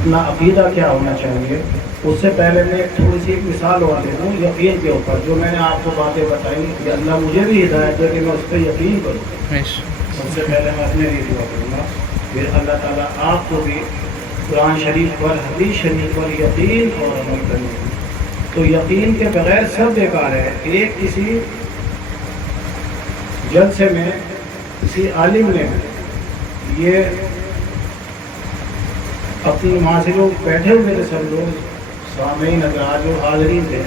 اپنا عقیدہ کیا ہونا چاہیے. اس سے پہلے میں ایک تھوڑی سی مثال اور دے دوں یقین کے اوپر. جو میں نے آپ کو باتیں بتائی کہ اللہ مجھے بھی ہدایت دے کہ میں اس پہ یقین کروں. سب سے پہلے میں اپنے لیے دعا کروں گا, پھر اللہ تعالیٰ آپ کو بھی قرآن شریف پر حدیث شریف پر یقین اور عمل کرنے کی. تو یقین کے بغیر سب بیکار ہے. ایک کسی جلسے میں کسی عالم نے یہ اپنی وہاں سے جو بیٹھے ہوئے تھے سب لوگ سامعین حضرات جو حاضرین تھے,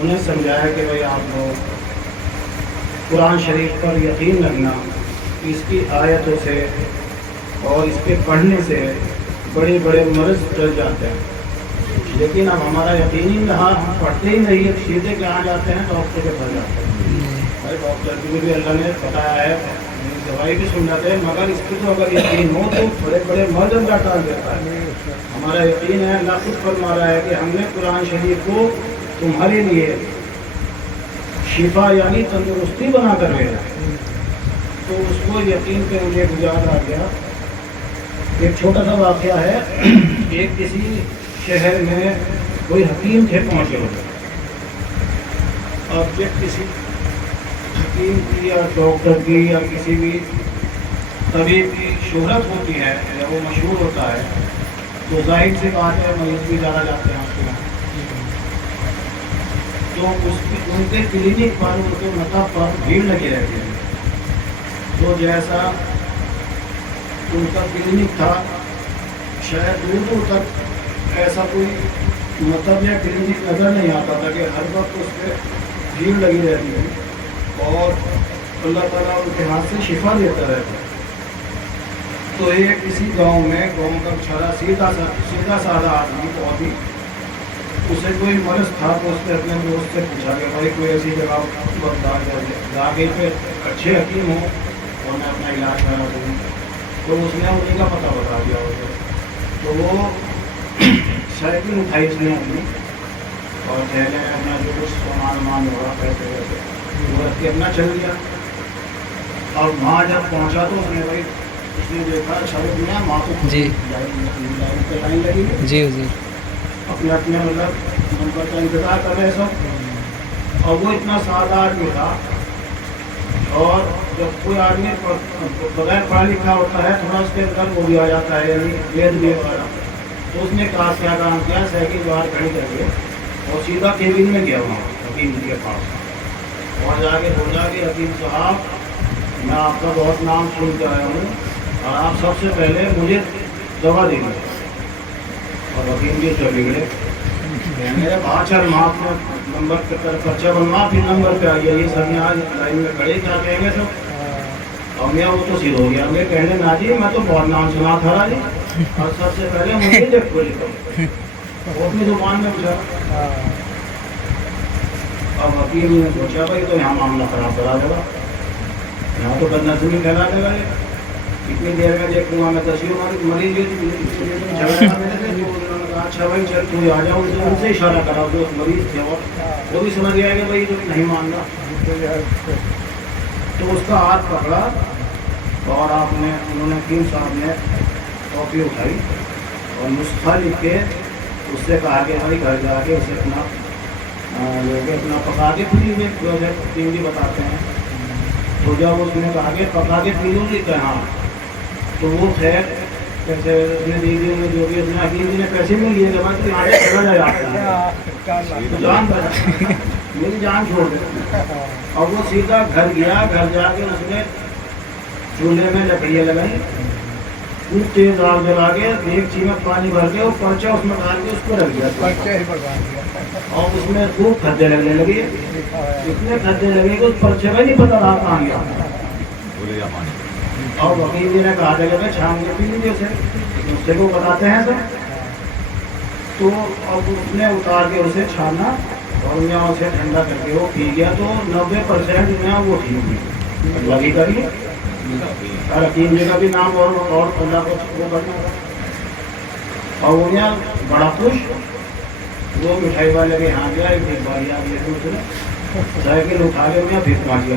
انہیں سمجھایا کہ بھائی آپ لوگ قرآن شریف پر یقین رکھنا, اس کی آیتوں سے اور اس کے پڑھنے سے بڑے بڑے مرض ٹل جاتے ہیں. لیکن اب ہمارا یقین ہی رہا, ہم پڑھتے ہی نہیں ہے, سیدھے کہاں جاتے ہیں ڈاکٹر کے پاس جاتے ہیں. بھائی ڈاکٹر کی بھی اللہ نے بتایا ہے, دوائی بھی سن جاتے ہیں, مگر اس کی تو اگر یقین ہو تو بڑے بڑے مرض اللہ ٹال دیتا ہے. ہمارا یقین ہے, اللہ خود فرما رہا ہے کہ ہم نے قرآن شریف کو تمہارے لیے شفا یعنی تندرستی بنا کر بھیجا. تو اس کو یقین پہ مجھے یاد آ گیا. ایک چھوٹا سا واقعہ ہے. ایک کسی شہر میں کوئی حکیم تھے پہنچے ہوئے. اب جب کسی حکیم کی یا ڈاکٹر کی یا کسی بھی طبیب کی شہرت ہوتی ہے یا وہ مشہور ہوتا ہے تو ظاہر سی بات ہے مریض بھی زیادہ جاتے ہیں اس کے وہاں. تو ان کے کلینک پر ان کے مطلب پر بھیڑ لگی رہتی ہے. تو جیسا ان کا کلینک تھا, شاید دور دور تک ایسا کوئی مطلب یا کلینک نظر نہیں آتا تھا کہ ہر وقت اس پہ بھیڑ لگی رہتی ہے اور اللہ تعالیٰ ان کے ہاتھ سے شفا دیتا رہتا ہے. تو ایک کسی گاؤں کا بچارا سیدھا سادہ آدمی, بہت ہی اسے کوئی مرض تھا. تو اس نے اپنے دوست سے پوچھا کہ بھائی کوئی ایسی جگہ بتا جاگے پہ اچھے حکیم ہوں اور میں اپنا علاج کرا دوں. تو اس نے انہیں کا پتہ بتا دیا ہوگا. تو وہ سائیکل اٹھائی اس نے اپنی اور ٹہلے اپنا جو کچھ سامان ہوا پیسے ویسے وہ رکھ کے اپنا چل گیا. اور وہاں جب پہنچا تو اس نے بھائی اس نے دیکھا سارے دنیا وہاں تو لائن پہ لائن لگی ہے. جی جی اپنے اپنے مطلب نمبر کا انتظار کر رہے سب. اور وہ اتنا سادہ آدمی تھا, اور جب کوئی آدمی بغیر پڑھا لکھا ہوتا ہے تھوڑا اس کے اندر وہ بھی آ جاتا ہے یعنی وید بھی وغیرہ. تو اس نے کہا کیا کام کیا, سائیکل باہر کھڑی کر کے اور سیدھا کیبن میں گیا وہاں حکیم جی کے پاس. وہاں جا کے بولا کہ حکیم صاحب میں آپ کا بہت نام سن کے آیا ہوں اور آپ سب سے پہلے مجھے دوا دیں گے. اور حکیم جی سے بگڑے میرے بات چل وہاں اپنے نمبر پہ پرچہ بنوا پھر نمبر پہ آئیے. یہ سب یہاں لائن میں کھڑے کیا کہیں گے سب. اور میں وہ تو سیدھ ہو گیا, میں کہنے نا جی میں تو بہت نام سنا تھا جی, اور سب سے پہلے مجھے جب بولی کرو وہ اپنی زبان میں پوچھا. اب حکیم نے سوچا بھائی تو یہاں معاملہ خراب کرا دے گا, یہاں تو بد نظمی پھیلا دے گا. یہ اتنی دیر میں دیکھوں گا میں تصویر مریض اچھا بھائی چل تو آ جاؤ. ان سے اشارہ کرا جو مریض تھے اور وہ بھی سمجھ گیا کہ بھائی جو نہیں مان رہا. تو اس کا ہاتھ پکڑا اور انہوں نے حکیم صاحب نے کاپی اٹھائی اور نسخہ لکھ کے اس سے کہا کہ بھائی گھر جا کے اسے اپنا پکا کے پی بھی بتاتے ہیں. تو جب اس نے کہا کہ پکا کے پی لوں گی کہاں, تو وہ خیر جیسے اپنے دیدی نے جو بھی اپنے حکیم جی نے پیسے نہیں لیے جب کہ آگے چلا جاتا جان میری جان چھوڑ دے. اور وہ سیدھا گھر گیا. گھر جا کے اس نے چولہے میں لکڑیاں لگائی, خوب تیز آگ جلا کے ایک چیمک پانی بھر کے وہ پرچہ اس میں ڈال کے اس کو رکھ دیا اور اس میں خوب کھدے لگنے لگے. اتنے کھدے لگے کہ اس پرچے میں نہیں پتا رہا کہاں گیا. اور وکیل جی نے کہا جگہ چھان کے پی لیجیے اسے, دوسرے کو بتاتے ہیں سر. تو اب اس نے اتار کے اسے چھانا اور میں اسے ٹھنڈا کر کے وہ پی گیا. تو 90% میں وہ ٹھیک ہوئی. لگی کریے اور حکیم جی کا بھی نام اور اللہ کو وہ کرنا. اور وہ یہاں بڑا خوش, وہ مٹھائی والے کے یہاں گیا, ایک بھیک بھائی آ گیا دوسرے سائیکل اٹھا کے میں بھیک مانگیا